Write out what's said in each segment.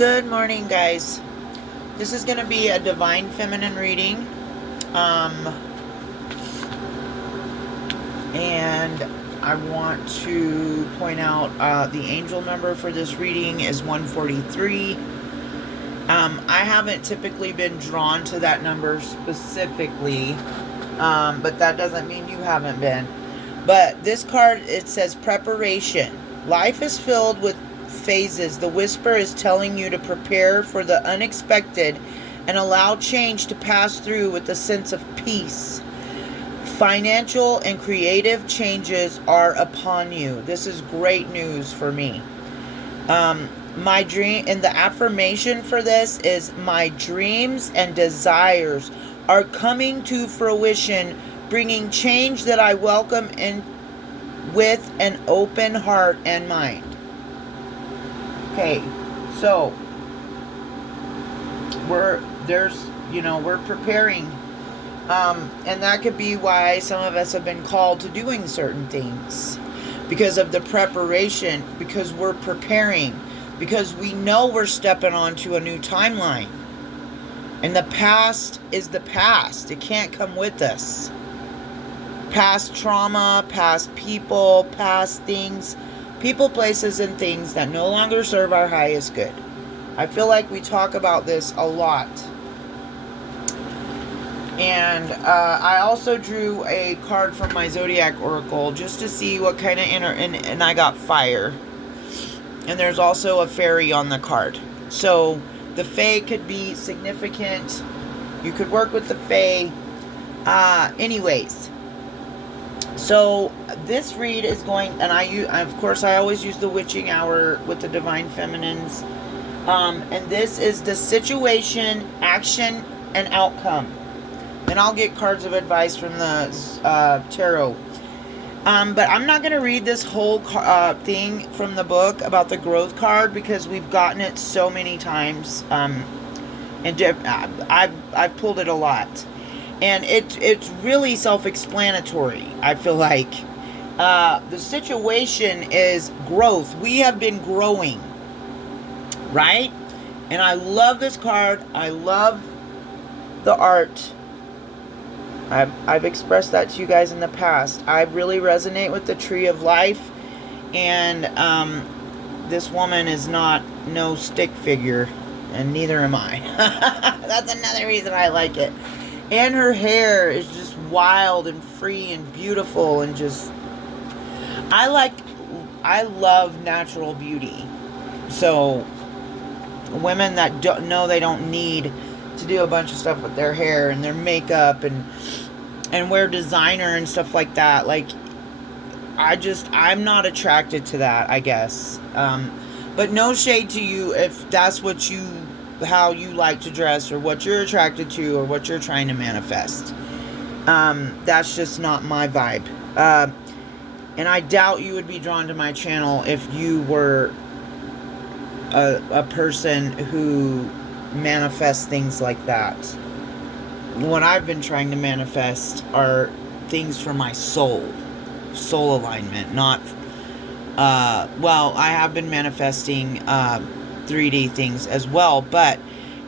Good morning, guys. This is going to be a divine feminine reading. And I want to point out the angel number for this reading is 143. I haven't typically been drawn to that number specifically, but that doesn't mean you haven't been. But this card, it says preparation. Life is filled with phases. The whisper is telling you to prepare for the unexpected and allow change to pass through with a sense of peace. Financial and creative changes are upon you. This is great news for me. My dream, and the affirmation for this is my dreams and desires are coming to fruition, bringing change that I welcome in with an open heart and mind. Okay, so we're preparing, and that could be why some of us have been called to doing certain things, because of the preparation, because we're preparing, because we know we're stepping onto a new timeline, and the past is the past. It can't come with us. Past trauma, past people, past things, people, places, and things that no longer serve our highest good. I feel like we talk about this a lot. And I also drew a card from my Zodiac Oracle just to see what kind of and I got fire. And there's also a fairy on the card. So the fae could be significant. You could work with the fae. Anyways. So this read is going, and of course I always use the witching hour with the divine feminines. And this is the situation, action, and outcome. And I'll get cards of advice from the tarot. But I'm not going to read this whole thing from the book about the growth card, because we've gotten it so many times. And I've pulled it a lot. And it's really self-explanatory, I feel like. The situation is growth. We have been growing, right? And I love this card. I love the art. I've expressed that to you guys in the past. I really resonate with the Tree of Life. And this woman is not no stick figure. And neither am I. That's another reason I like it. And her hair is just wild and free and beautiful, and just I love natural beauty. So women that don't know they don't need to do a bunch of stuff with their hair and their makeup and wear designer and stuff like that, like I'm not attracted to that, I guess. But no shade to you if that's how you like to dress, or what you're attracted to, or what you're trying to manifest. That's just not my vibe. And I doubt you would be drawn to my channel if you were a person who manifests things like that. What I've been trying to manifest are things for my soul alignment, not I have been manifesting 3D things as well, but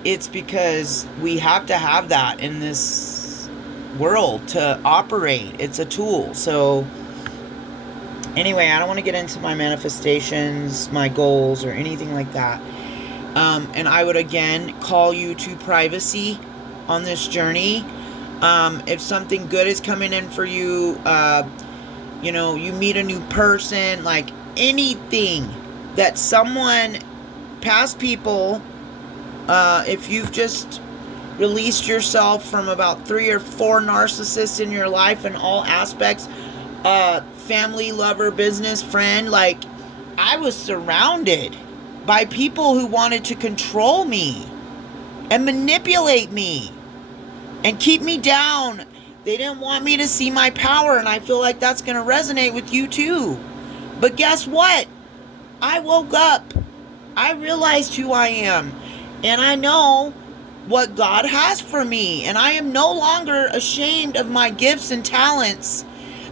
it's because we have to have that in this world to operate. It's a tool. So anyway, I don't want to get into my manifestations, my goals, or anything like that. And I would again call you to privacy on this journey. If something good is coming in for you, you meet a new person, like anything that someone, past people, if you've just released yourself from about 3 or 4 narcissists in your life in all aspects, family, lover, business, friend, like I was surrounded by people who wanted to control me and manipulate me and keep me down. They didn't want me to see my power, and I feel like that's going to resonate with you too. But guess what? I woke up. I realized who I am, and I know what God has for me, and I am no longer ashamed of my gifts and talents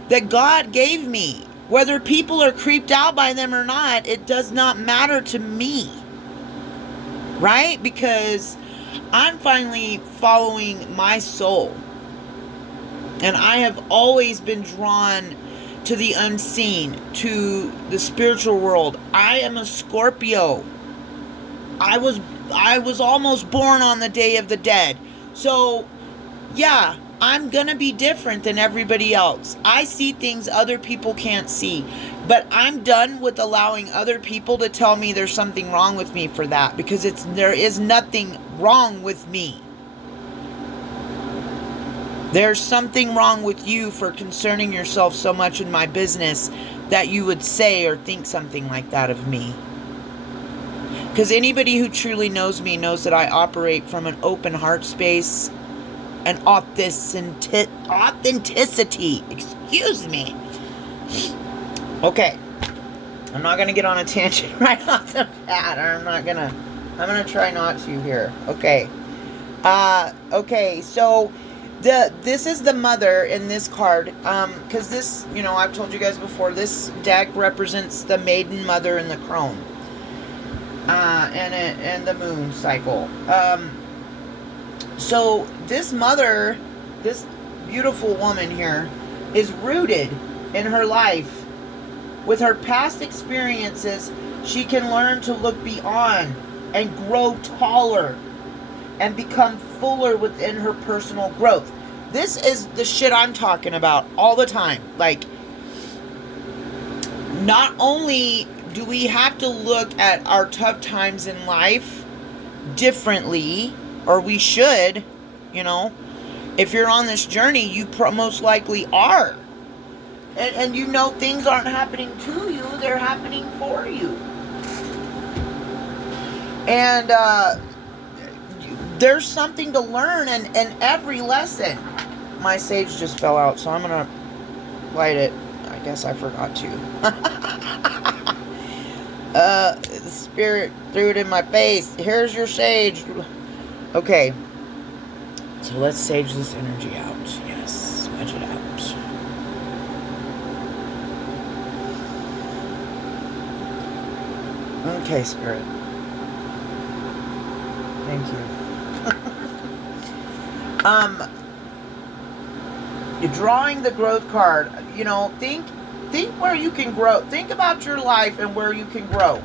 that God gave me. Whether people are creeped out by them or not, it does not matter to me. right? Because I'm finally following my soul. And I have always been drawn to the unseen, to the spiritual world. I am a Scorpio. I was almost born on the Day of the Dead. So, yeah, I'm going to be different than everybody else. I see things other people can't see. But I'm done with allowing other people to tell me there's something wrong with me for that, because there is nothing wrong with me. There's something wrong with you for concerning yourself so much in my business that you would say or think something like that of me. Because anybody who truly knows me knows that I operate from an open heart space and authenticity. Excuse me. Okay. I'm not going to get on a tangent right off the bat. I'm going to try not to here. Okay. Okay, so this is the mother in this card, because this, I've told you guys before, this deck represents the maiden mother in the crone, and the moon cycle. So this mother, this beautiful woman here, is rooted in her life. With her past experiences, she can learn to look beyond and grow taller and become fuller within her personal growth. This is the shit I'm talking about all the time. Like, not only do we have to look at our tough times in life differently, or we should, if you're on this journey, you most likely are. And things aren't happening to you, they're happening for you. And, there's something to learn in every lesson. My sage just fell out, so I'm going to light it. I guess I forgot to. The spirit threw it in my face. Here's your sage. Okay. So let's sage this energy out. Yes, smudge it out. Okay, Spirit. Thank you. You're drawing the growth card. Think where you can grow. Think about your life and where you can grow.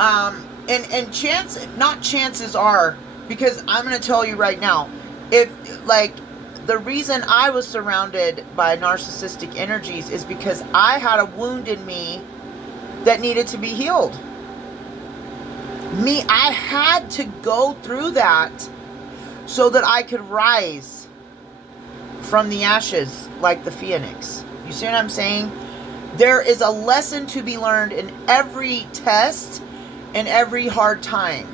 And chances are, because I'm going to tell you right now, if the reason I was surrounded by narcissistic energies is because I had a wound in me that needed to be healed. I had to go through that so that I could rise from the ashes like the phoenix. You see what I'm saying? There is a lesson to be learned in every test and every hard time.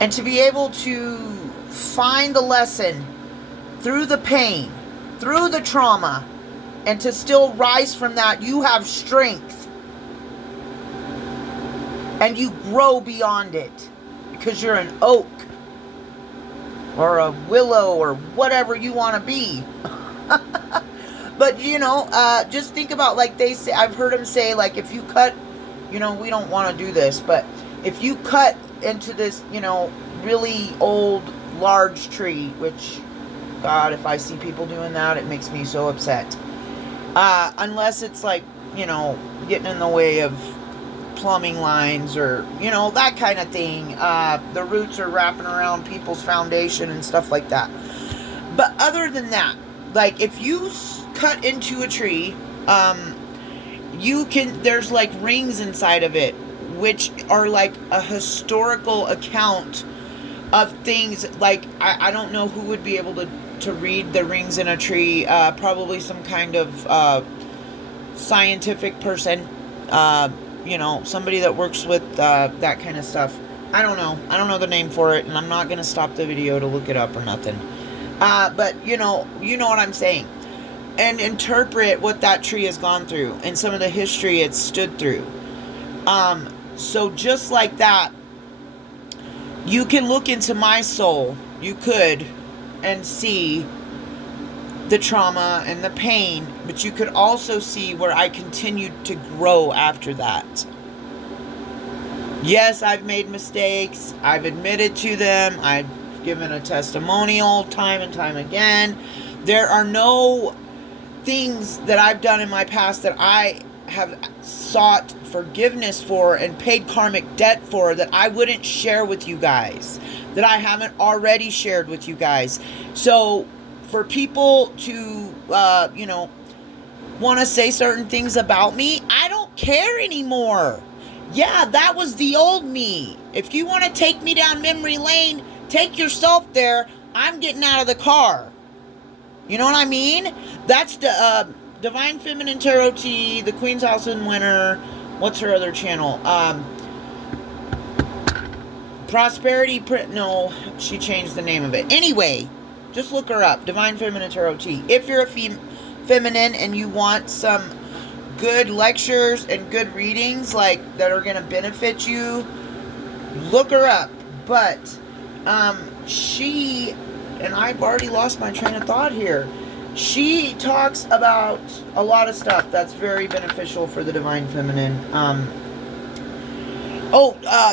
And to be able to find the lesson through the pain, through the trauma, and to still rise from that, you have strength. And you grow beyond it because you're an oak or a willow or whatever you want to be. But, just think about, like they say, I've heard them say, like, if you cut, we don't want to do this, but if you cut into this, really old, large tree, which, God, if I see people doing that, it makes me so upset. Unless it's like, getting in the way of plumbing lines or, that kind of thing. The roots are wrapping around people's foundation and stuff like that. But other than that, like, if you cut into a tree, there's like rings inside of it, which are like a historical account of things. Like, I don't know who would be able to read the rings in a tree. Probably some kind of scientific person, somebody that works with that kind of stuff. I don't know the name for it, and I'm not going to stop the video to look it up or nothing. But you know what I'm saying. And interpret what that tree has gone through and some of the history it's stood through. So just like that, you can look into my soul. You could, and see the trauma and the pain, but you could also see where I continued to grow after that. Yes, I've made mistakes. I've admitted to them. I've given a testimonial time and time again. There are no things that I've done in my past that I have sought forgiveness for and paid karmic debt for that I wouldn't share with you guys, that I haven't already shared with you guys. So for people to, want to say certain things about me, I don't care anymore. Yeah, that was the old me. If you want to take me down memory lane, take yourself there. I'm getting out of the car. You know what I mean? That's the Divine Feminine Tarot T, the Queen's House in Winter. What's her other channel? Prosperity. No, she changed the name of it. Anyway, just look her up. Divine Feminine Tarot T. If you're a feminine and you want some good lectures and good readings like that are going to benefit you, look her up. But she, and I've already lost my train of thought here, she talks about a lot of stuff that's very beneficial for the Divine Feminine.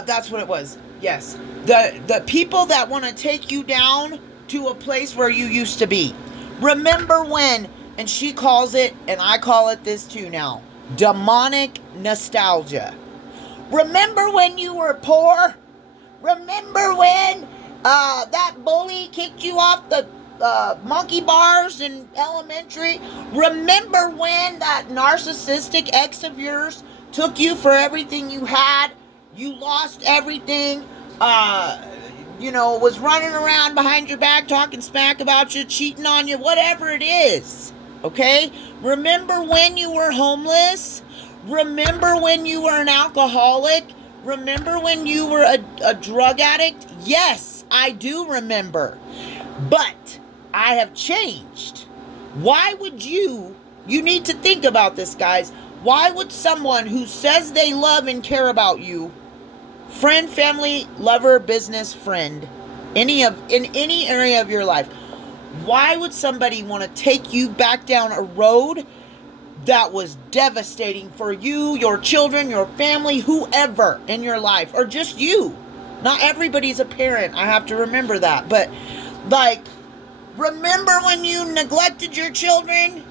That's what it was. Yes, the people that want to take you down to a place where you used to be. Remember when, and she calls it, and I call it this too now, demonic nostalgia. Remember when you were poor? Remember when that bully kicked you off the monkey bars in elementary? Remember when that narcissistic ex of yours took you for everything you had? You lost everything, was running around behind your back talking smack about you, cheating on you, whatever it is, okay? Remember when you were homeless? Remember when you were an alcoholic? Remember when you were a drug addict? Yes, I do remember. But I have changed. Why would you need to think about this, guys. Why would someone who says they love and care about you, friend, family, lover, business, friend, in any area of your life, why would somebody want to take you back down a road that was devastating for you, your children, your family, whoever in your life, or just you? Not everybody's a parent. I have to remember that. But, remember when you neglected your children?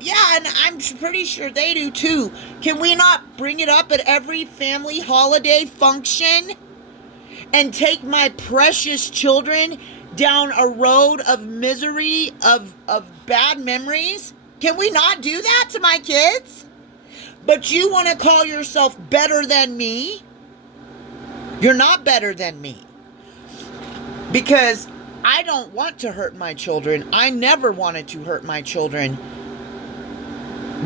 Yeah, and I'm pretty sure they do too. Can we not bring it up at every family holiday function and take my precious children down a road of misery, of bad memories? Can we not do that to my kids? But you want to call yourself better than me? You're not better than me. Because I don't want to hurt my children. I never wanted to hurt my children.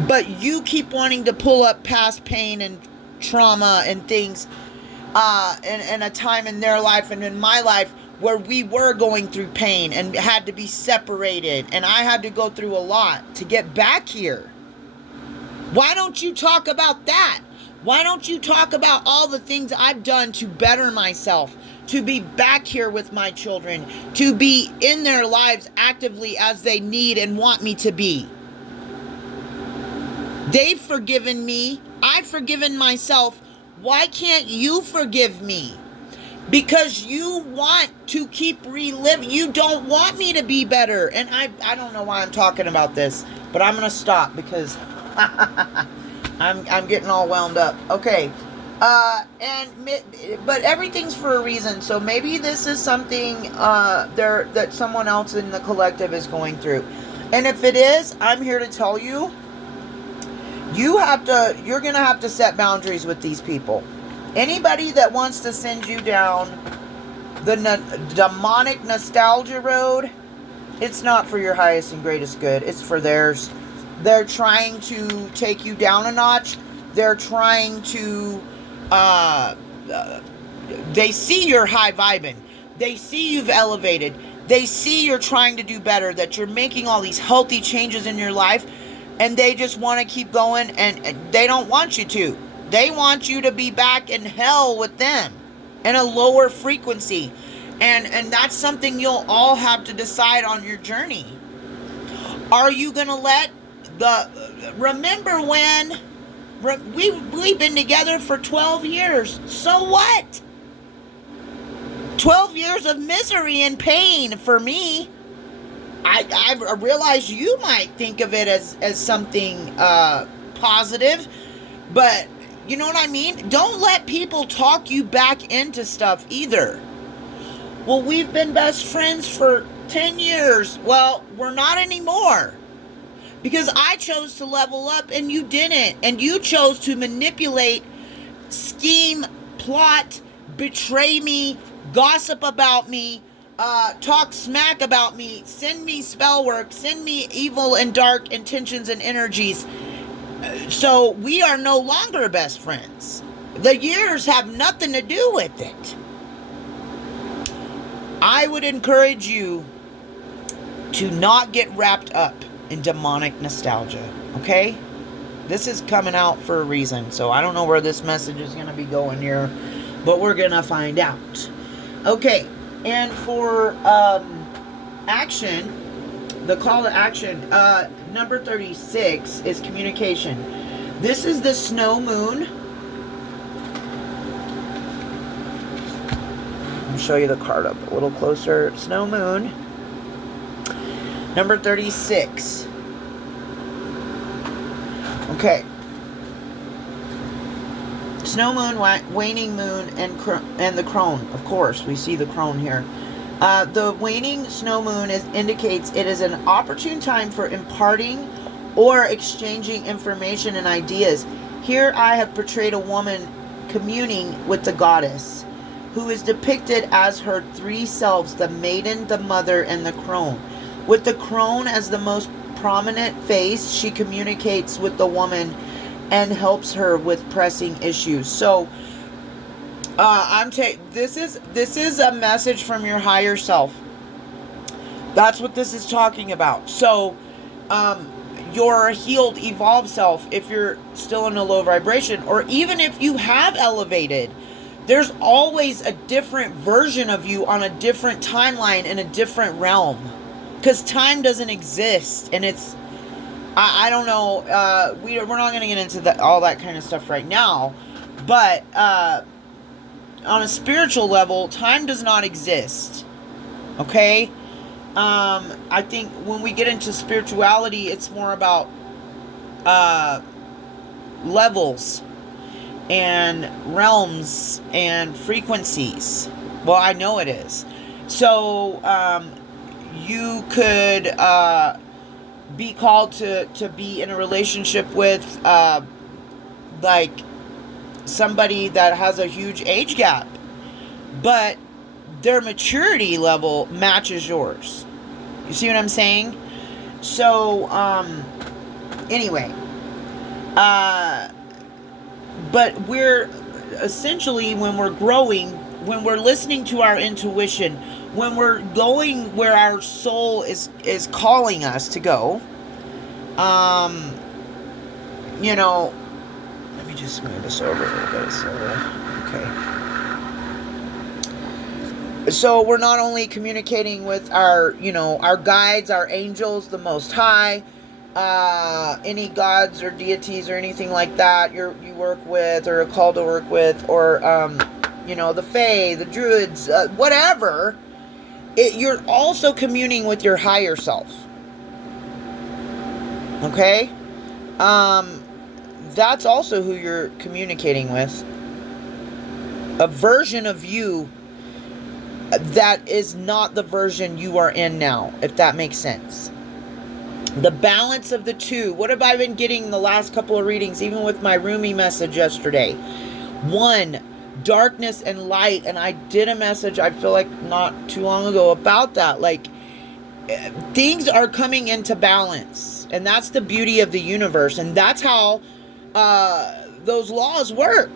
But you keep wanting to pull up past pain and trauma and things in a time in their life and in my life where we were going through pain and had to be separated. And I had to go through a lot to get back here. Why don't you talk about that? Why don't you talk about all the things I've done to better myself, to be back here with my children, to be in their lives actively as they need and want me to be? They've forgiven me. I've forgiven myself. Why can't you forgive me? Because you want to keep reliving. You don't want me to be better. And I don't know why I'm talking about this, but I'm going to stop because I'm getting all wound up. Okay. But everything's for a reason. So maybe this is something that someone else in the collective is going through. And if it is, I'm here to tell you, you're going to have to set boundaries with these people. Anybody that wants to send you down the demonic nostalgia road, it's not for your highest and greatest good. It's for theirs. They're trying to take you down a notch. They're trying to, they see you're high vibing. They see you've elevated. They see you're trying to do better, that you're making all these healthy changes in your life. And they just want to keep going, and they don't want you to. They want you to be back in hell with them in a lower frequency. And that's something you'll all have to decide on your journey. Are you going to let remember when We've been together for 12 years. So what? 12 years of misery and pain for me. I realize you might think of it as something positive, but you know what I mean? Don't let people talk you back into stuff either. Well, we've been best friends for 10 years. Well, we're not anymore. Because I chose to level up and you didn't. And you chose to manipulate, scheme, plot, betray me, gossip about me, talk smack about me, send me spell work, send me evil and dark intentions and energies. So we are no longer best friends. The years have nothing to do with it. I would encourage you to not get wrapped up in demonic nostalgia, okay? This is coming out for a reason, so I don't know where this message is going to be going here, but we're going to find out. Okay, and for action, the call to action, number 36 is communication. This is the snow moon. I'll show you the card up a little closer. Snow moon. Number 36. Okay. Snow moon, waning moon, and the crone. Of course, we see the crone here. The waning snow moon indicates it is an opportune time for imparting or exchanging information and ideas. Here I have portrayed a woman communing with the goddess, who is depicted as her three selves, the maiden, the mother, and the crone. With the crone as the most prominent face, she communicates with the woman and helps her with pressing issues. So, this is a message from your higher self. That's what this is talking about. So, your healed, evolved self, if you're still in a low vibration, or even if you have elevated, there's always a different version of you on a different timeline in a different realm. Because time doesn't exist, and it's, I don't know, we're not going to get into all that kind of stuff right now, but on a spiritual level, time does not exist, okay? I think when we get into spirituality, it's more about levels and realms and frequencies. Well, I know it is. So, you could be called to be in a relationship with like somebody that has a huge age gap, but their maturity level matches yours. You see what I'm saying? So anyway, but we're essentially, when we're growing, when we're listening to our intuition, when we're going where our soul is calling us to go, you know, let me just move this over a little bit. So, okay. So we're not only communicating with our, our guides, our angels, the Most High, any gods or deities or anything like that you work with or are called to work with, or, the Fae, the Druids, whatever. You're also communing with your higher self. Okay? That's also who you're communicating with. A version of you that is not the version you are in now, if that makes sense. The balance of the two. What have I been getting the last couple of readings, even with my Rumi message yesterday? 1, darkness and light. And I did a message, I feel like not too long ago, about that. Like, things are coming into balance. And that's the beauty of the universe. And that's how those laws work.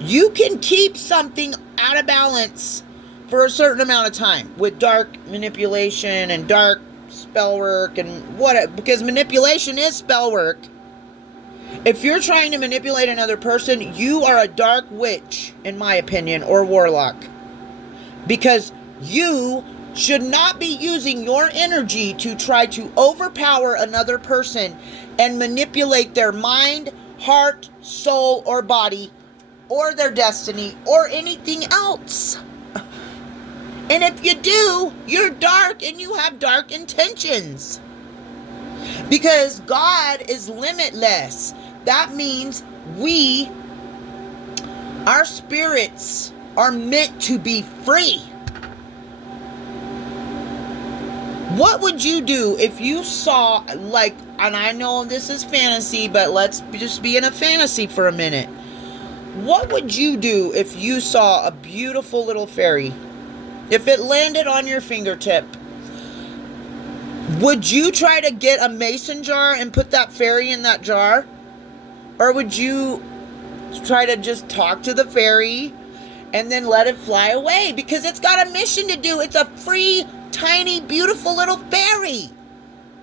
You can keep something out of balance for a certain amount of time with dark manipulation and dark spell work and because manipulation is spell work. If you're trying to manipulate another person, you are a dark witch, in my opinion, or warlock. Because you should not be using your energy to try to overpower another person and manipulate their mind, heart, soul, or body, or their destiny, or anything else. And if you do, you're dark and you have dark intentions. Because God is limitless. That means our spirits are meant to be free. What would you do if you saw, like, and I know this is fantasy, but let's just be in a fantasy for a minute. What would you do if you saw a beautiful little fairy? If it landed on your fingertip, would you try to get a mason jar and put that fairy in that jar? Or would you try to just talk to the fairy and then let it fly away? Because it's got a mission to do. It's a free, tiny, beautiful little fairy.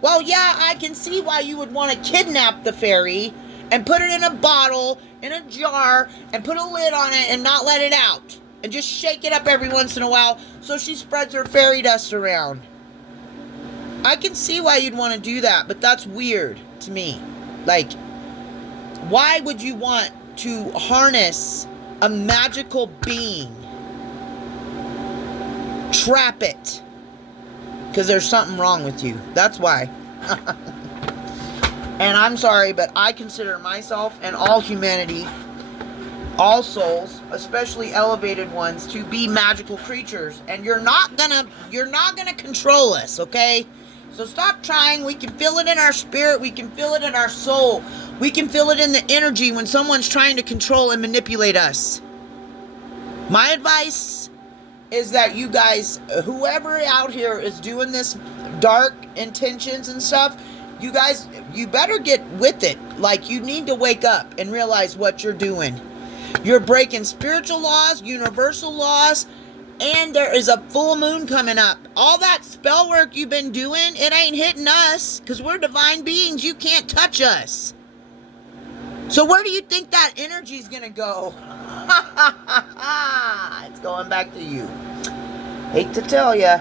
Well, yeah, I can see why you would want to kidnap the fairy and put it in a bottle, in a jar, and put a lid on it and not let it out. And just shake it up every once in a while so she spreads her fairy dust around. I can see why you'd want to do that, but that's weird to me. Like, why would you want to harness a magical being? Trap it. Because there's something wrong with you. That's why. And I'm sorry, but I consider myself and all humanity, all souls, especially elevated ones, to be magical creatures. And you're not gonna control us, okay? So stop trying. We can feel it in our spirit. We can feel it in our soul. We can feel it in the energy when someone's trying to control and manipulate us. My advice is that you guys, whoever out here is doing this dark intentions and stuff, you guys, you better get with it. Like, you need to wake up and realize what you're doing. You're breaking spiritual laws, universal laws, and there is a full moon coming up. All that spell work you've been doing, it ain't hitting us, because we're divine beings. You can't touch us. So where do you think that energy's going to go? It's going back to you. Hate to tell you.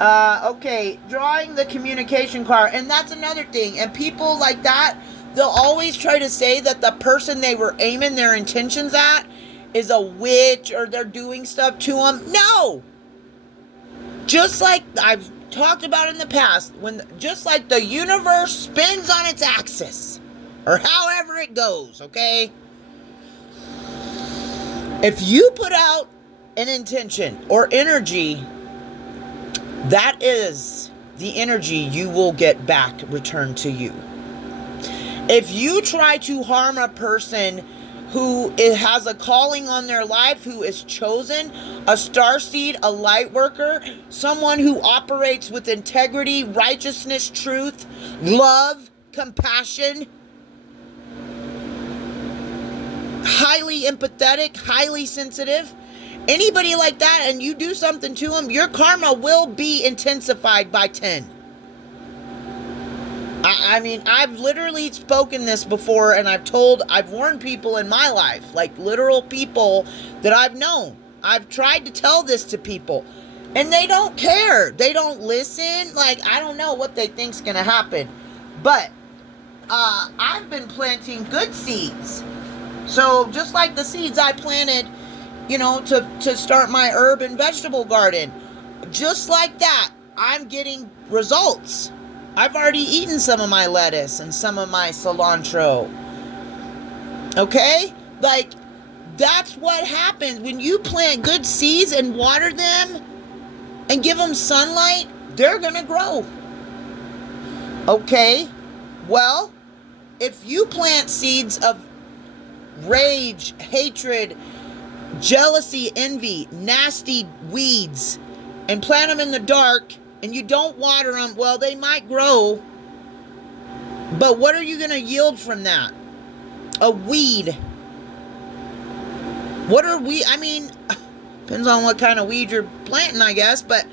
Okay, drawing the communication card. And that's another thing. And people like that, they'll always try to say that the person they were aiming their intentions at is a witch or they're doing stuff to them. No! Just like I've talked about in the past, just like the universe spins on its axis, or however it goes, okay? If you put out an intention or energy, that is the energy you will get back returned to you. If you try to harm a person who has a calling on their life, who is chosen, a starseed, a light worker, someone who operates with integrity, righteousness, truth, love, compassion, highly empathetic, highly sensitive, anybody like that, and you do something to them, your karma will be intensified by 10. I mean, I've literally spoken this before, and I've warned people in my life, like literal people that I've known. I've tried to tell this to people, and they don't care. They don't listen. Like, I don't know what they think's going to happen. But I've been planting good seeds. So just like the seeds I planted, to start my herb and vegetable garden, just like that, I'm getting results. I've already eaten some of my lettuce and some of my cilantro. Okay? Like, that's what happens when you plant good seeds and water them and give them sunlight. They're going to grow. Okay? Well, if you plant seeds of rage, hatred, jealousy, envy, nasty weeds, and plant them in the dark, and you don't water them, well, they might grow. But what are you going to yield from that? A weed. What are we? I mean, depends on what kind of weed you're planting, I guess. But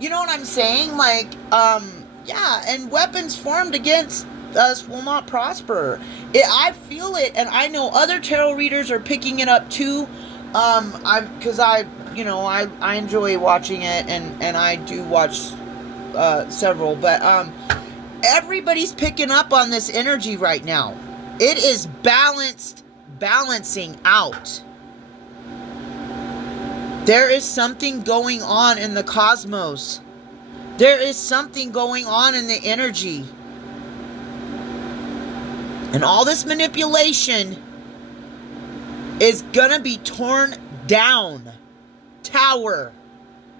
you know what I'm saying? Like, yeah, and weapons formed against us will not prosper. I feel it, and I know other tarot readers are picking it up too. Because I enjoy watching it, and I do watch several, but everybody's picking up on this energy right now. It is balancing out. There is something going on in the cosmos. There is something going on in the energy. And all this manipulation is gonna be torn down. Tower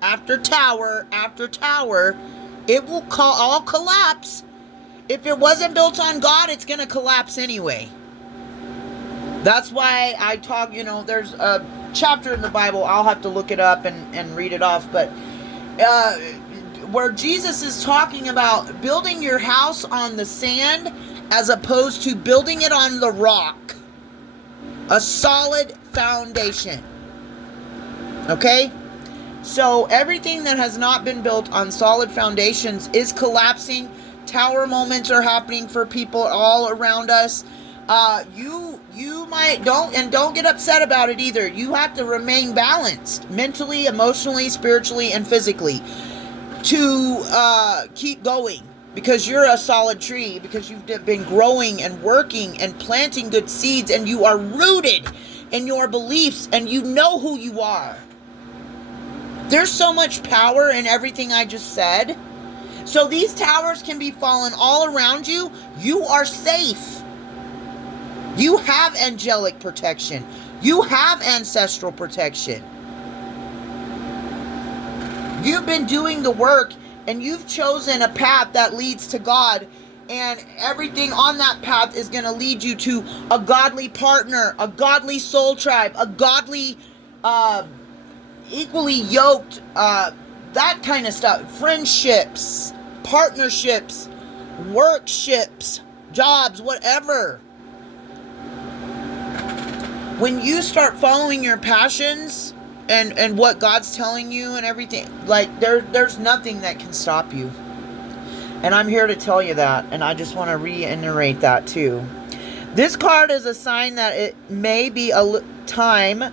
after tower after tower. It will all collapse. If it wasn't built on God, it's gonna collapse anyway. That's why I talk, there's a chapter in the Bible, I'll have to look it up and read it off, but where Jesus is talking about building your house on the sand as opposed to building it on the rock. A solid foundation. Okay? So everything that has not been built on solid foundations is collapsing. Tower moments are happening for people all around us. You might don't get upset about it either. You have to remain balanced mentally, emotionally, spiritually, and physically to keep going, because you're a solid tree, because you've been growing and working and planting good seeds, and you are rooted in your beliefs, and you know who you are. There's so much power in everything I just said. So these towers can be fallen all around you. You are safe. You have angelic protection. You have ancestral protection. You've been doing the work, and you've chosen a path that leads to God, and everything on that path is going to lead you to a godly partner, a godly soul tribe, a godly, equally yoked, that kind of stuff. Friendships, partnerships, workships, jobs, whatever. When you start following your passions and what God's telling you and everything, like there's nothing that can stop you. And I'm here to tell you that, and I just want to reiterate that too. This card is a sign that it may be a time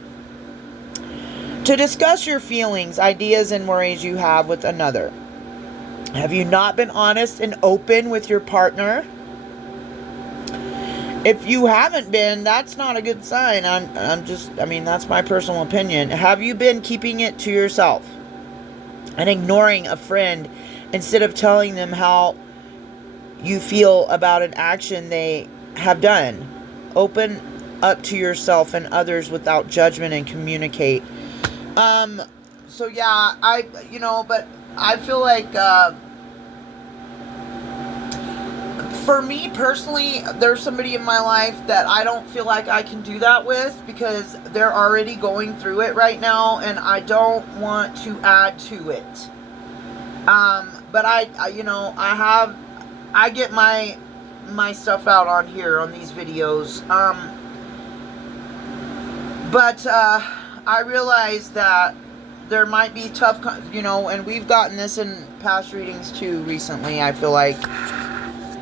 to discuss your feelings, ideas, and worries you have with another. Have you not been honest and open with your partner? If you haven't been, that's not a good sign. That's my personal opinion. Have you been keeping it to yourself and ignoring a friend instead of telling them how you feel about an action they have done? Open up to yourself and others without judgment and communicate. But I feel like, for me personally, there's somebody in my life that I don't feel like I can do that with, because they're already going through it right now, and I don't want to add to it. But I get my stuff out on here on these videos. I realize that there might be tough, and we've gotten this in past readings too recently. I feel like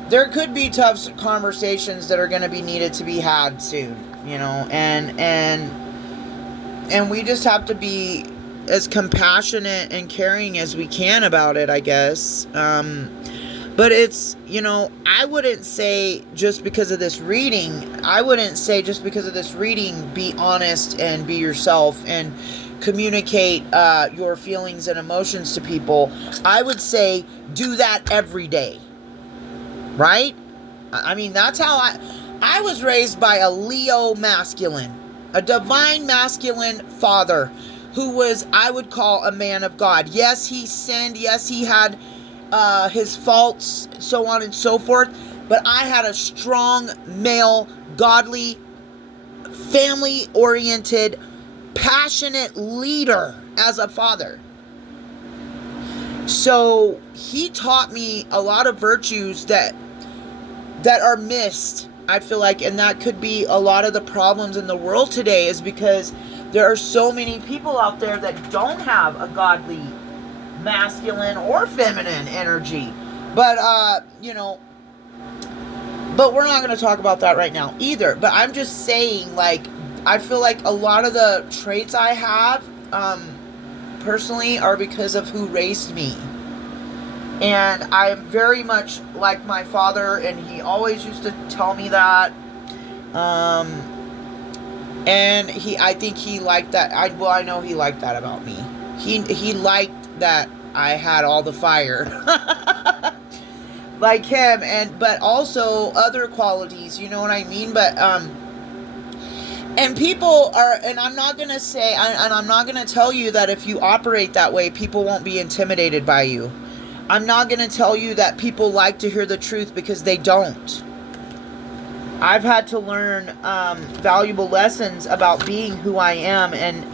there could be tough conversations that are going to be needed to be had soon, and we just have to be as compassionate and caring as we can about it, I guess. But it's, I wouldn't say just because of this reading, be honest and be yourself and communicate your feelings and emotions to people. I would say do that every day. Right? That's how I was raised by a Leo masculine, a divine masculine father who was, I would call, a man of God. Yes, he sinned. Yes, he had his faults, so on and so forth. But I had a strong, male, godly, family-oriented, passionate leader as a father. So he taught me a lot of virtues that are missed, I feel like, and that could be a lot of the problems in the world today, is because there are so many people out there that don't have a godly masculine or feminine energy. But but we're not going to talk about that right now either. But I'm just saying, like, I feel like a lot of the traits I have personally are because of who raised me. And I'm very much like my father, and he always used to tell me that. Um, and I think he liked that. I know he liked that about me. He liked that I had all the fire. Like him, but also other qualities, you know what I mean? But, and people are, and I'm not going to say, and I'm not going to tell you that if you operate that way, people won't be intimidated by you. I'm not going to tell you that people like to hear the truth, because they don't. I've had to learn valuable lessons about being who I am, and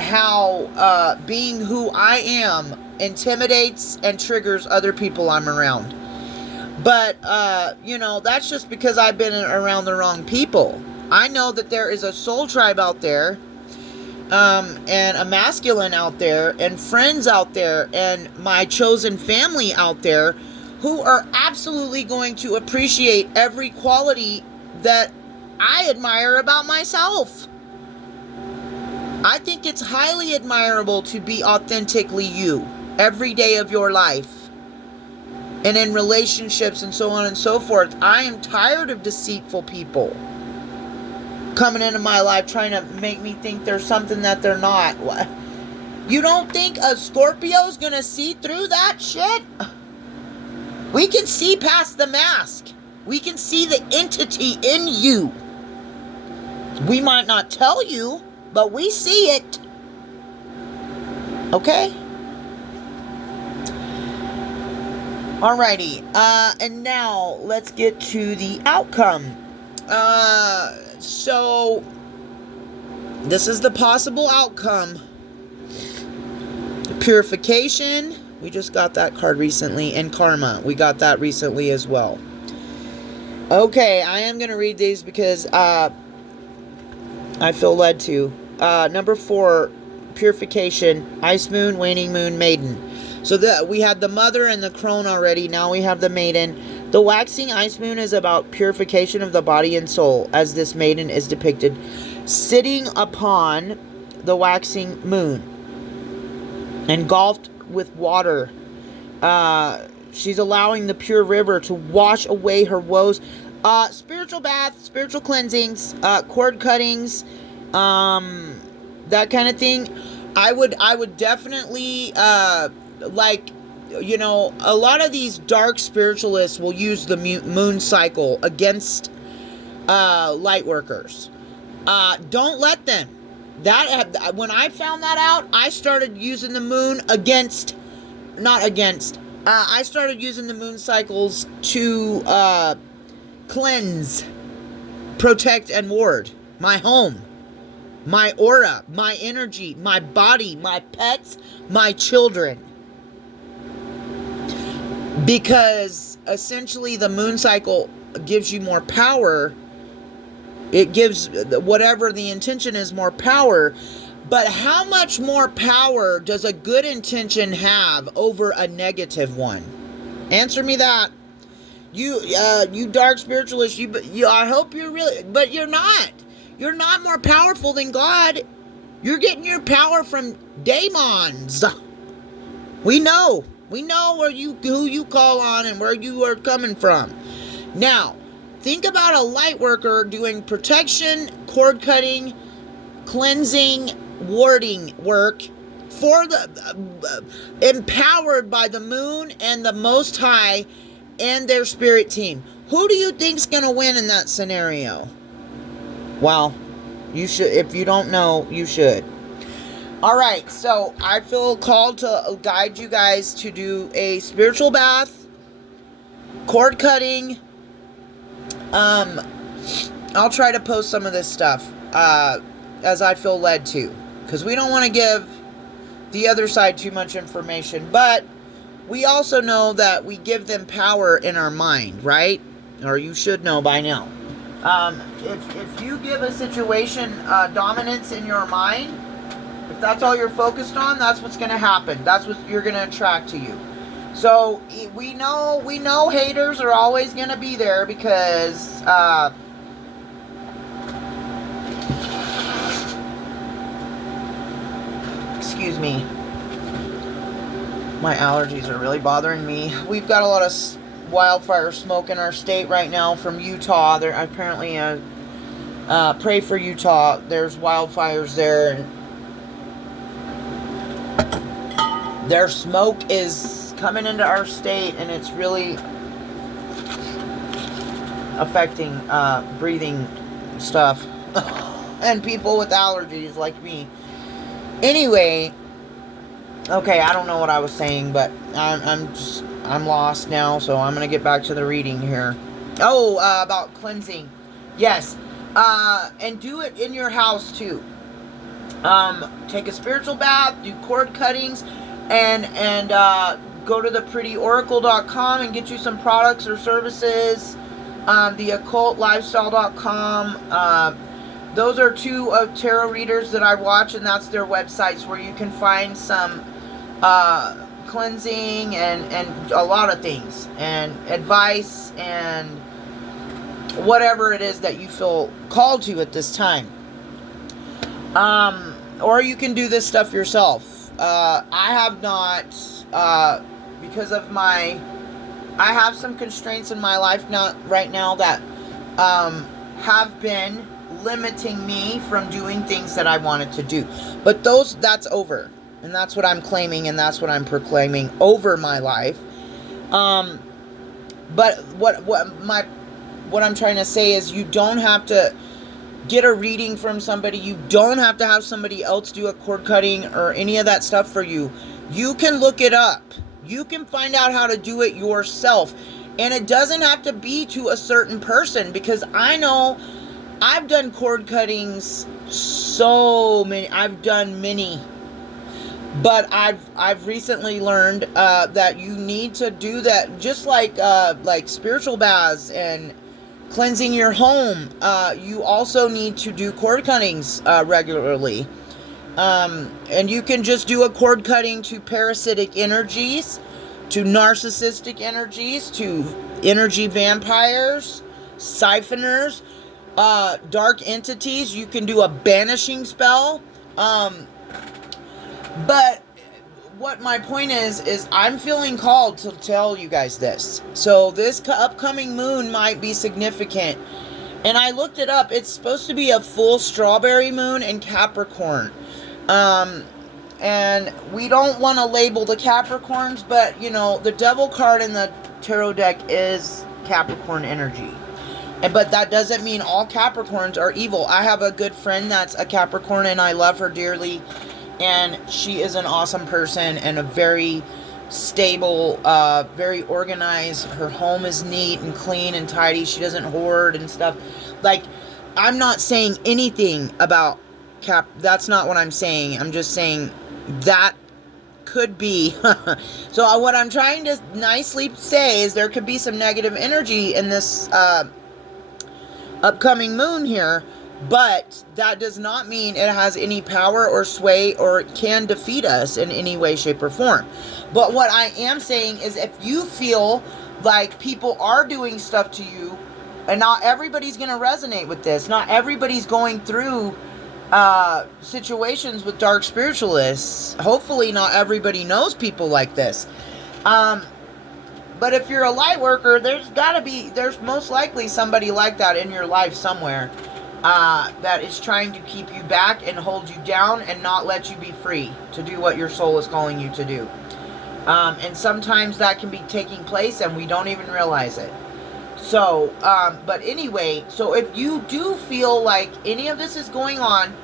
how being who I am intimidates and triggers other people I'm around. But, that's just because I've been around the wrong people. I know that there is a soul tribe out there, and a masculine out there, and friends out there, and my chosen family out there, who are absolutely going to appreciate every quality that I admire about myself. I think it's highly admirable to be authentically you every day of your life. And in relationships and so on and so forth. I am tired of deceitful people coming into my life trying to make me think they're something that they're not. You don't think a Scorpio's gonna see through that shit? We can see past the mask. We can see the entity in you. We might not tell you, but we see it. Okay? Alrighty, and now let's get to the outcome. So this is the possible outcome. Purification, we just got that card recently, and karma, we got that recently as well. Okay, I am going to read these because I feel led to. Number 4, purification, ice moon, waning moon, maiden. So we had the mother and the crone already. Now we have the maiden. The waxing ice moon is about purification of the body and soul, as this maiden is depicted sitting upon the waxing moon, engulfed with water. She's allowing the pure river to wash away her woes. Spiritual baths, spiritual cleansings, cord cuttings, that kind of thing. I would definitely, a lot of these dark spiritualists will use the moon cycle against light workers. Don't let them. When I found that out, I started using the moon I started using the moon cycles to cleanse, protect, and ward my home, my aura, my energy, my body, my pets, my children. Because essentially the moon cycle gives you more power. It gives whatever the intention is more power. But how much more power does a good intention have over a negative one? Answer me that. You dark spiritualist, I hope you're really, but you're not. You're not more powerful than God. You're getting your power from demons. We know who you call on and where you are coming from. Now, think about a light worker doing protection, cord cutting, cleansing, warding work for the empowered by the moon and the Most High and their spirit team. Who do you think's going to win in that scenario? Well, you should. If you don't know, you should. All right, so I feel called to guide you guys to do a spiritual bath, cord cutting. I'll try to post some of this stuff as I feel led to, because we don't want to give the other side too much information, but we also know that we give them power in our mind, right? Or you should know by now. If you give a situation dominance in your mind, if that's all you're focused on, that's what's going to happen. That's what you're going to attract to you. So we know haters are always going to be there because excuse me. My allergies are really bothering me. We've got a lot of wildfire smoke in our state right now from Utah. There apparently Pray for Utah. There's wildfires there, and their smoke is coming into our state, and it's really affecting breathing stuff and people with allergies like me. Anyway, okay, I don't know what I was saying, but I'm lost now, so I'm gonna get back to the reading here. Oh, about cleansing. Yes. And do it in your house too. Take a spiritual bath, do cord cuttings, and go to theprettyoracle.com and get you some products or services. Theoccultlifestyle.com. Those are two of tarot readers that I watch, and that's their websites where you can find some cleansing and a lot of things, and advice, and whatever it is that you feel called to at this time. Or you can do this stuff yourself. I have not, because of I have some constraints in my life right now that have been limiting me from doing things that I wanted to do. But that's over. And that's what I'm claiming, and that's what I'm proclaiming over my life. But what I'm trying to say is, you don't have to get a reading from somebody. You don't have to have somebody else do a cord cutting or any of that stuff for you. You can look it up. You can find out how to do it yourself. And it doesn't have to be to a certain person, because I know I've done cord cuttings so many. I've done many. But I've recently learned that you need to do that, just like spiritual baths and cleansing your home. You also need to do cord cuttings regularly. And you can just do a cord cutting to parasitic energies, to narcissistic energies, to energy vampires, siphoners, dark entities. You can do a banishing spell. But what my point is I'm feeling called to tell you guys this. So this upcoming moon might be significant. And I looked it up. It's supposed to be a full strawberry moon in Capricorn. And we don't want to label the Capricorns, but, the devil card in the tarot deck is Capricorn energy. But that doesn't mean all Capricorns are evil. I have a good friend that's a Capricorn, and I love her dearly. And she is an awesome person and a very stable, very organized. Her home is neat and clean and tidy. She doesn't hoard and stuff. I'm not saying anything about that's not what I'm saying. I'm just saying that could be. So what I'm trying to nicely say is there could be some negative energy in this upcoming moon here. But that does not mean it has any power or sway or can defeat us in any way, shape, or form. But what I am saying is, if you feel like people are doing stuff to you, and not everybody's going to resonate with this. Not everybody's going through situations with dark spiritualists. Hopefully not everybody knows people like this. But if you're a light worker, there's most likely somebody like that in your life somewhere. That is trying to keep you back and hold you down and not let you be free to do what your soul is calling you to do. And sometimes that can be taking place and we don't even realize it. So, but anyway, so if you do feel like any of this is going on,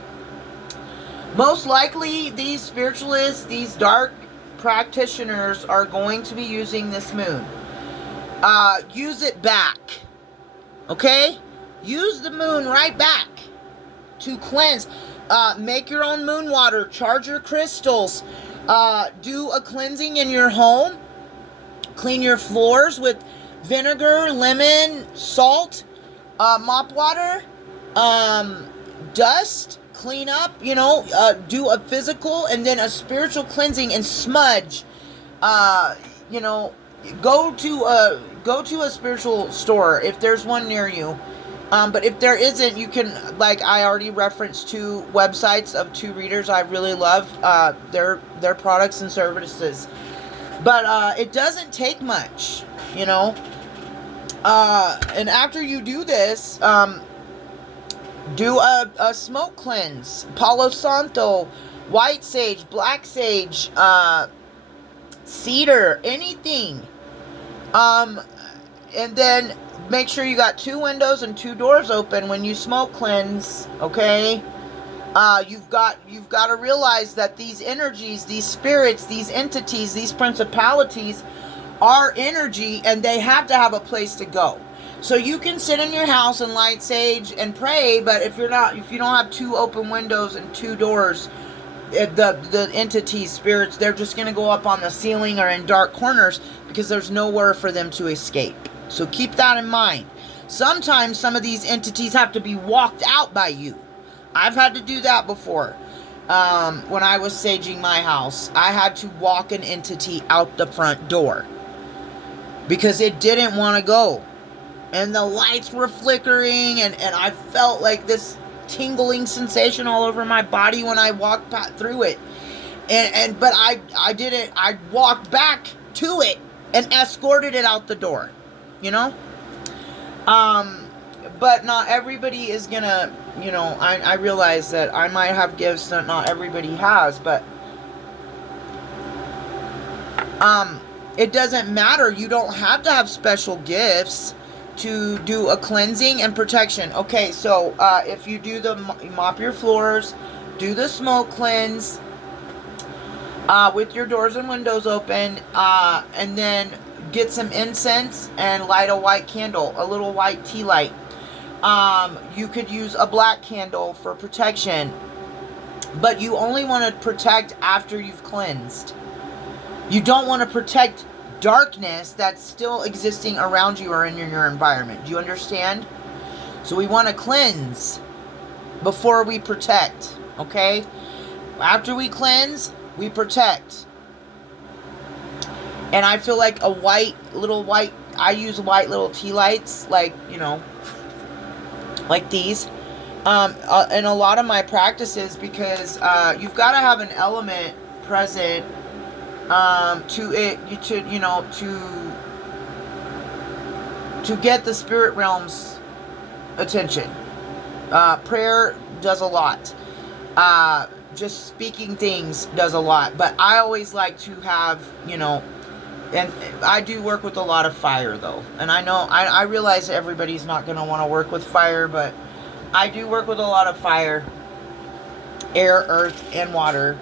most likely these spiritualists, these dark practitioners are going to be using this moon. Use it back. Okay? Use the moon right back to cleanse. Make your own moon water. Charge your crystals. Do a cleansing in your home. Clean your floors with vinegar, lemon, salt, mop water, dust. Clean up, do a physical and then a spiritual cleansing and smudge. Go to a spiritual store if there's one near you. But if there isn't, you can, like I already referenced, 2 websites of 2 readers I really love, their products and services. But it doesn't take much, And after you do this, Do a smoke cleanse. Palo Santo, white sage, black sage, cedar, anything. And then make sure you got 2 windows and 2 doors open when you smoke cleanse, okay? You've got to realize that these energies, these spirits, these entities, these principalities are energy, and they have to have a place to go. So you can sit in your house and light sage and pray, but if you don't have 2 open windows and 2 doors, the entities, spirits, they're just going to go up on the ceiling or in dark corners because there's nowhere for them to escape. So keep that in mind. Sometimes some of these entities have to be walked out by you. I've had to do that before. When I was saging my house, I had to walk an entity out the front door because it didn't want to go. And the lights were flickering, and I felt like this tingling sensation all over my body when I walked through it. But I didn't. I walked back to it and escorted it out the door. You know? But not everybody is gonna, I realize that I might have gifts that not everybody has, but it doesn't matter. You don't have to have special gifts to do a cleansing and protection. Okay, so if you do mop your floors, do the smoke cleanse with your doors and windows open, and then get some incense and light a white candle, a little white tea light. You could use a black candle for protection, but you only want to protect after you've cleansed. You don't want to protect darkness that's still existing around you or in your environment. Do you understand? So we want to cleanse before we protect, okay? After we cleanse, we protect. And I feel like I use white little tea lights, like, like these, in a lot of my practices, because you've got to have an element present to get the spirit realm's attention. Prayer does a lot. Just speaking things does a lot. But I always like to have, and I do work with a lot of fire, though. And I know, I realize everybody's not going to want to work with fire, but I do work with a lot of fire, air, earth, and water.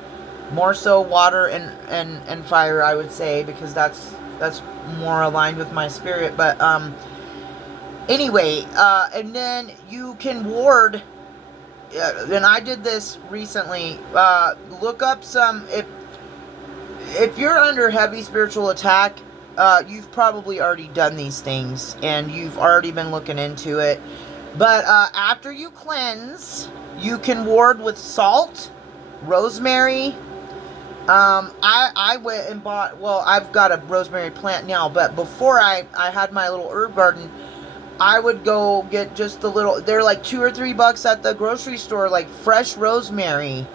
More so water and fire, I would say, because that's more aligned with my spirit. But anyway, and then you can ward, and I did this recently, look up some, if you're under heavy spiritual attack, you've probably already done these things, and you've already been looking into it. But after you cleanse, you can ward with salt, rosemary. I went and bought, I've got a rosemary plant now, but before I had my little herb garden, I would go get just the little, they're like $2 or $3 at the grocery store, like fresh rosemary.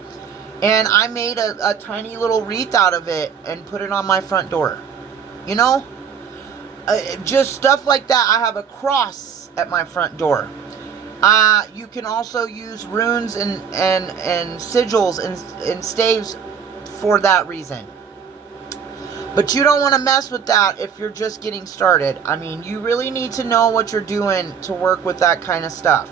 And I made a tiny little wreath out of it and put it on my front door. Just stuff like that. I have a cross at my front door. You can also use runes and sigils and staves for that reason. But you don't want to mess with that if you're just getting started. I mean, you really need to know what you're doing to work with that kind of stuff.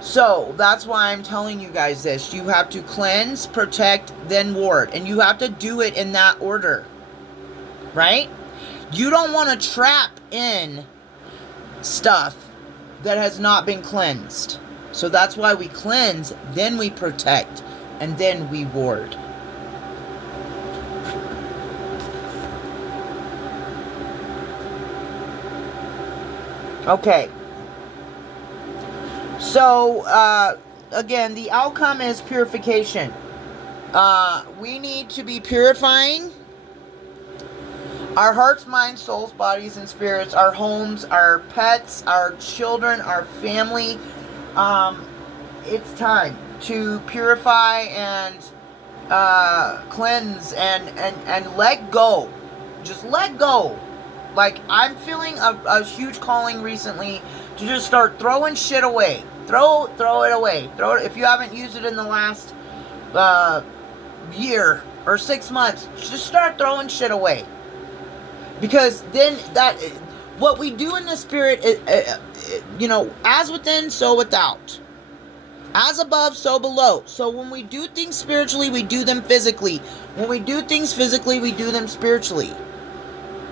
So, that's why I'm telling you guys this. You have to cleanse, protect, then ward. And you have to do it in that order. Right? You don't want to trap in stuff that has not been cleansed. So that's why we cleanse, then we protect, and then we ward. Okay. So, again, the outcome is purification. We need to be purifying our hearts, minds, souls, bodies, and spirits, our homes, our pets, our children, our family. It's time to purify and cleanse and let go. Just let go. Like, I'm feeling a huge calling recently to just start throwing shit away. Throw it away. Throw it if you haven't used it in the last year or 6 months. Just start throwing shit away. Because then what we do in the spirit, as within, so without. As above, so below. So when we do things spiritually, we do them physically. When we do things physically, we do them spiritually.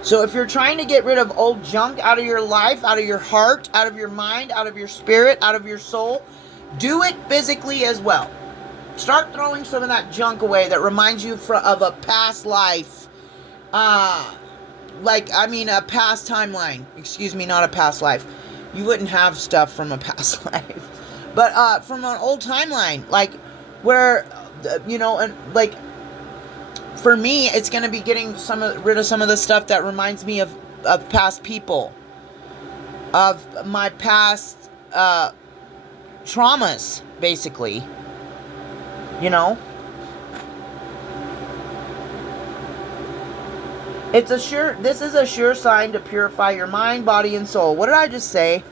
So if you're trying to get rid of old junk out of your life, out of your heart, out of your mind, out of your spirit, out of your soul, do it physically as well. Start throwing some of that junk away that reminds you of a past life. A past timeline. Excuse me, not a past life. You wouldn't have stuff from a past life. But from an old timeline, like where, for me, it's going to be getting rid of some of the stuff that reminds me of past people, of my past traumas, basically. This is a sure sign to purify your mind, body, and soul. What did I just say?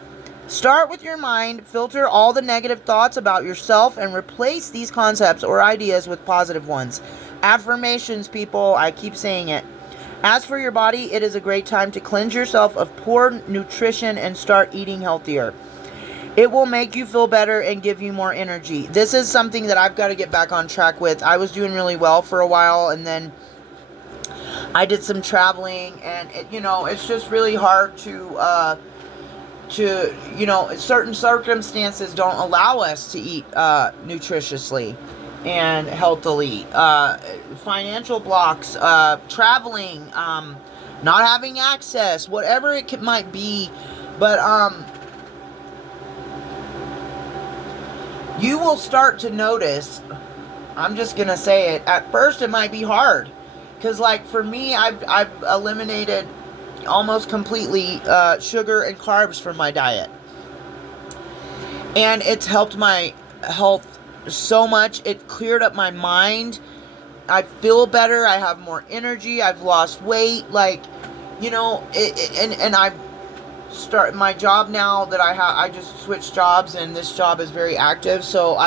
Start with your mind, filter all the negative thoughts about yourself, and replace these concepts or ideas with positive ones. Affirmations, people, I keep saying it. As for your body, it is a great time to cleanse yourself of poor nutrition and start eating healthier. It will make you feel better and give you more energy. This is something that I've got to get back on track with. I was doing really well for a while, and then I did some traveling, and it's just really hard to certain circumstances don't allow us to eat nutritiously and healthily. Financial blocks, traveling, not having access, whatever it might be. But you will start to notice, I'm just going to say it, at first it might be hard. Because like for me, I've eliminated almost completely sugar and carbs from my diet, and it's helped my health so much. It cleared up my mind. I feel better. I have more energy. I've lost weight. And I start my job now that I just switched jobs, and this job is very active. So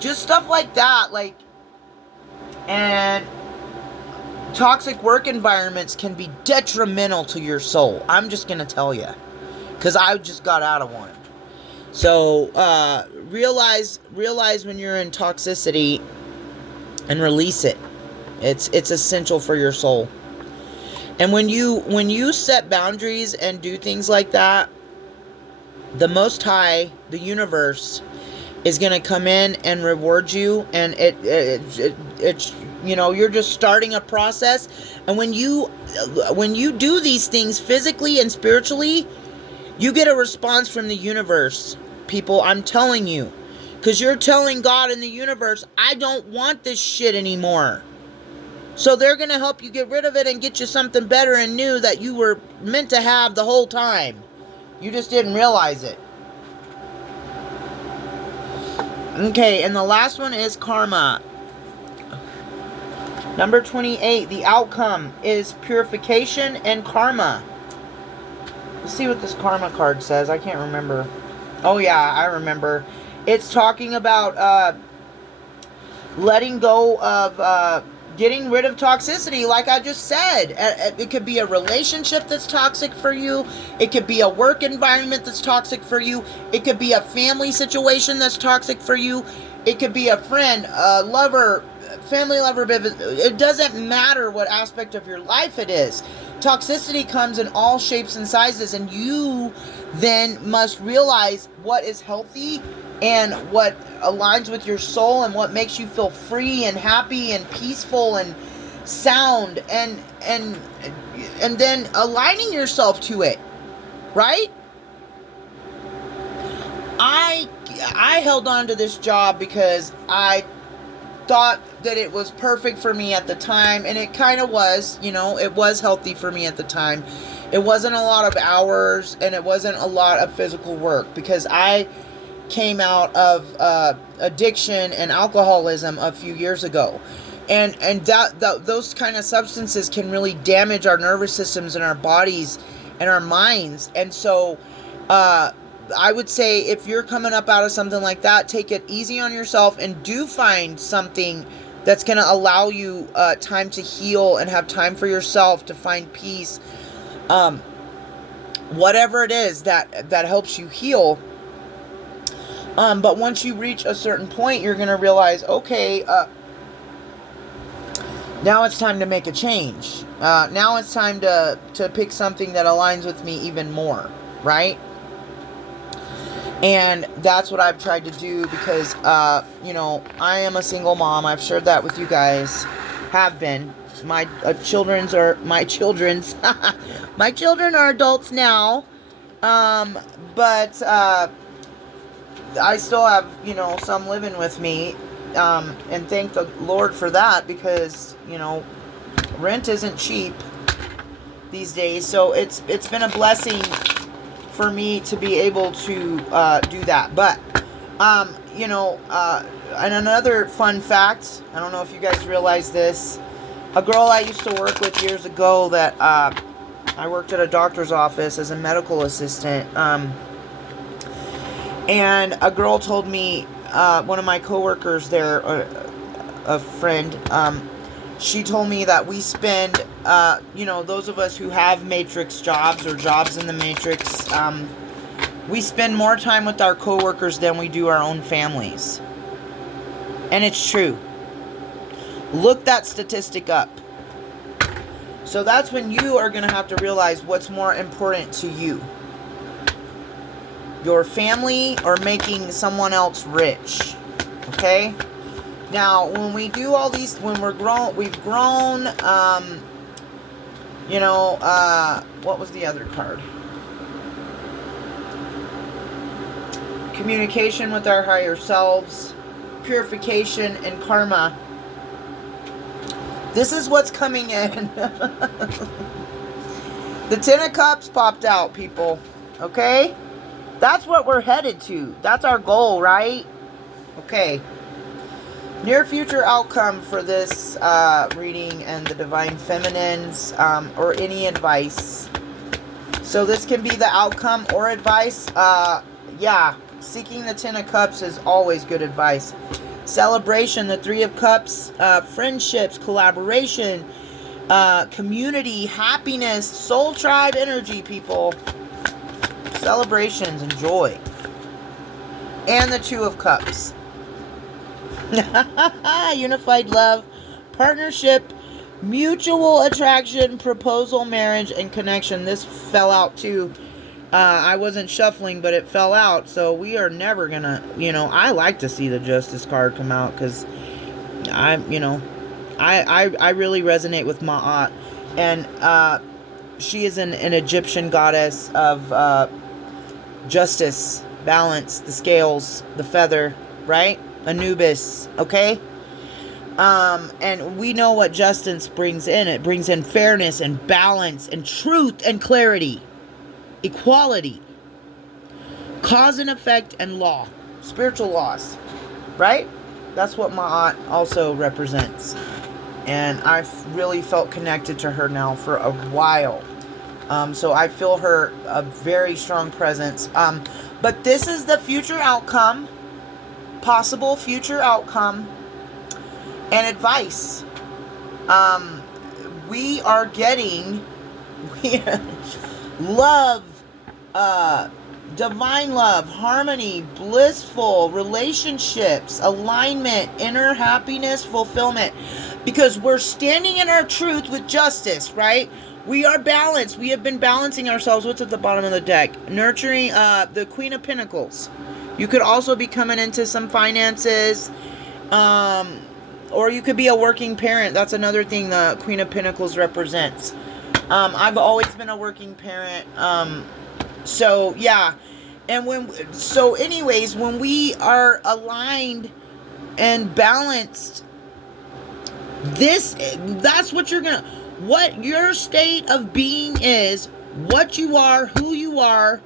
just stuff like that. And toxic work environments can be detrimental to your soul. I'm just going to tell you, because I just got out of one. So realize when you're in toxicity and release it. It's essential for your soul. And when you set boundaries and do things like that, the Most High, the universe, is going to come in and reward you, and it's you're just starting a process. And when you do these things physically and spiritually, you get a response from the universe, people. I'm telling you, because you're telling God and the universe, I don't want this shit anymore. So they're going to help you get rid of it and get you something better and new that you were meant to have the whole time. You just didn't realize it. Okay, and the last one is karma. Number 28, the outcome is purification and karma. Let's see what this karma card says. I can't remember. Oh yeah, I remember. It's talking about letting go of getting rid of toxicity, like I just said. It could be a relationship that's toxic for you. It could be a work environment that's toxic for you. It could be a family situation that's toxic for you. It could be a friend, a lover, family lover. It doesn't matter what aspect of your life it is. Toxicity comes in all shapes and sizes, and you then must realize what is healthy and what aligns with your soul and what makes you feel free and happy and peaceful and sound, and then aligning yourself to it, right? I held on to this job because I thought that it was perfect for me at the time, and it kind of was. It was healthy for me at the time. It wasn't a lot of hours, and it wasn't a lot of physical work, because I came out of addiction and alcoholism a few years ago, and those kind of substances can really damage our nervous systems and our bodies and our minds. And so I would say if you're coming up out of something like that, take it easy on yourself and do find something that's going to allow you time to heal and have time for yourself to find peace. Whatever it is that helps you heal. But once you reach a certain point, you're going to realize, okay, now it's time to make a change. Now it's time to pick something that aligns with me even more, right? And that's what I've tried to do because, you know, I am a single mom. I've shared that with you guys. Have been. My my children are adults now. But I still have, you know, some living with me. And thank the Lord for that because, you know, rent isn't cheap these days. So it's been a blessing for me to be able to do that. But, you know, and another fun fact, I don't know if you guys realize this, a girl I used to work with years ago that I worked at a doctor's office as a medical assistant. And a girl told me, one of my coworkers there, a friend, she told me that we spend, you know, those of us who have matrix jobs or jobs in the matrix, we spend more time with our coworkers than we do our own families. And it's true. Look that statistic up. So that's when you are going to have to realize what's more important to you. Your family or making someone else rich. Okay? Now, when we do all these, when we've grown, you know, what was the other card? Communication with our higher selves, purification, and karma. This is what's coming in. The Ten of Cups popped out, people. Okay? That's what we're headed to. That's our goal, right? Okay. Near future outcome for this reading and the Divine Feminines, or any advice. So this can be the outcome or advice. Yeah, seeking the Ten of Cups is always good advice. Celebration, the Three of Cups, friendships, collaboration, community, happiness, soul tribe energy, people. Celebrations and joy. And the Two of Cups. Unified love, partnership, mutual attraction, proposal, marriage, and connection. This fell out too. I wasn't shuffling, but it fell out. So we are never gonna, you know, I like to see the Justice card come out because I'm, you know, I really resonate with Ma'at. And she is an Egyptian goddess of justice, balance, the scales, the feather, right? Anubis, okay? And we know what justice brings in. It brings in fairness and balance and truth and clarity, equality, cause and effect, and law, spiritual laws, right? That's what Ma'at also represents. And I've really felt connected to her now for a while. So I feel her a very strong presence. But this is the future outcome, possible future outcome, and advice. We are getting love, divine love, harmony, blissful relationships, alignment, inner happiness, fulfillment. Because we're standing in our truth with justice, right? We are balanced. We have been balancing ourselves. What's at the bottom of the deck? Nurturing the Queen of Pentacles. You could also be coming into some finances. Or you could be a working parent. That's another thing the Queen of Pentacles represents. I've always been a working parent. So, yeah. And anyways, when we are aligned and balanced, that's what what your state of being is, what you are, who you are,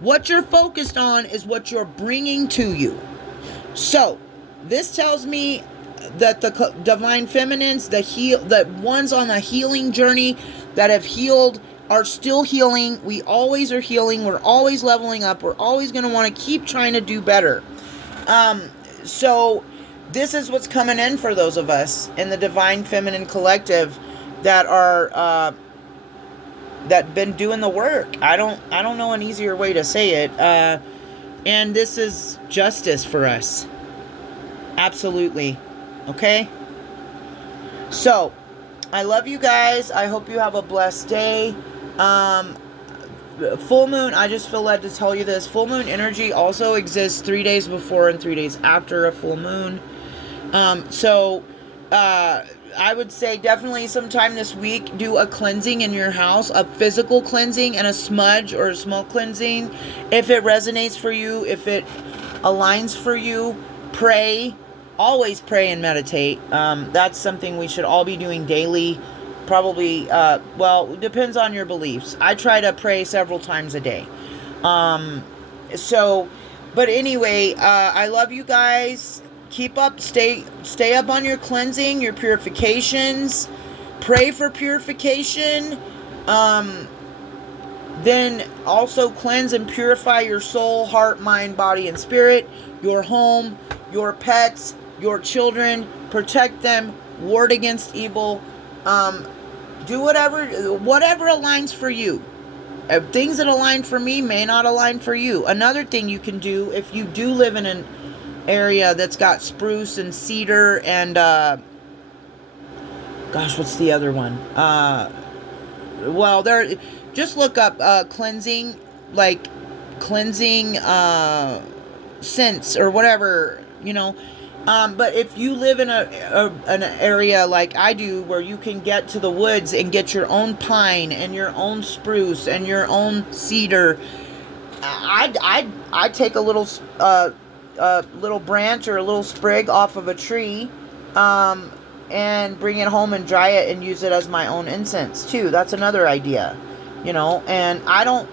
what you're focused on is what you're bringing to you. So, this tells me that the divine feminines, the ones on a healing journey that have healed are still healing. We always are healing. We're always leveling up. We're always going to want to keep trying to do better. So this is what's coming in for those of us in the Divine Feminine Collective that are that been doing the work. I don't know an easier way to say it. And this is justice for us. Absolutely. Okay? So, I love you guys. I hope you have a blessed day. Full moon, I just feel led to tell you this. Full moon energy also exists 3 days before and 3 days after a full moon. I would say definitely sometime this week, do a cleansing in your house, a physical cleansing and a smudge or a smoke cleansing. If it resonates for you, if it aligns for you, pray. Always pray and meditate. That's something we should all be doing daily. Probably, well, it depends on your beliefs. I try to pray several times a day. But anyway, I love you guys. Keep up, stay up on your cleansing, your purifications. Pray for purification. Then also cleanse and purify your soul, heart, mind, body, and spirit. Your home, your pets, your children. Protect them. Ward against evil. Do whatever aligns for you. Things that align for me may not align for you. Another thing you can do, if you do live in an area that's got spruce and cedar and what's the other one? There, just look up cleansing scents or whatever, but if you live in an area like I do, where you can get to the woods and get your own pine and your own spruce and your own cedar, I'd take a little branch or a little sprig off of a tree, and bring it home and dry it and use it as my own incense too. That's another idea, and I don't.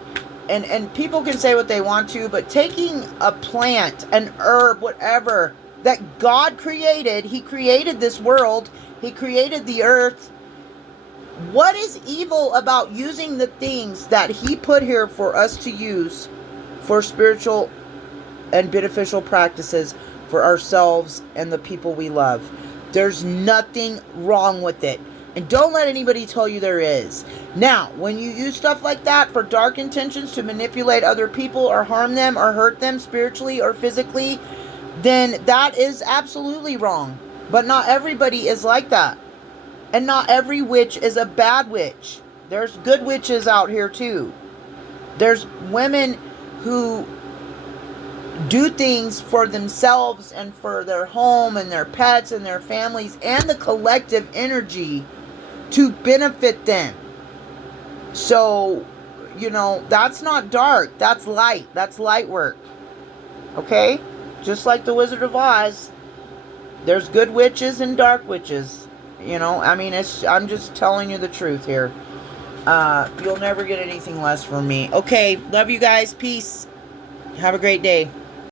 And people can say what they want to, but taking a plant, an herb, whatever, that God created, He created this world, He created the earth. What is evil about using the things that He put here for us to use for spiritual and beneficial practices for ourselves and the people we love? There's nothing wrong with it. And don't let anybody tell you there is. Now, when you use stuff like that for dark intentions to manipulate other people or harm them or hurt them spiritually or physically, then that is absolutely wrong. But not everybody is like that. And not every witch is a bad witch. There's good witches out here too. There's women who do things for themselves and for their home and their pets and their families and the collective energy to benefit them. So, that's not dark. That's light. That's light work. Okay? Just like the Wizard of Oz. There's good witches and dark witches. I'm just telling you the truth here. You'll never get anything less from me. Okay, love you guys. Peace. Have a great day.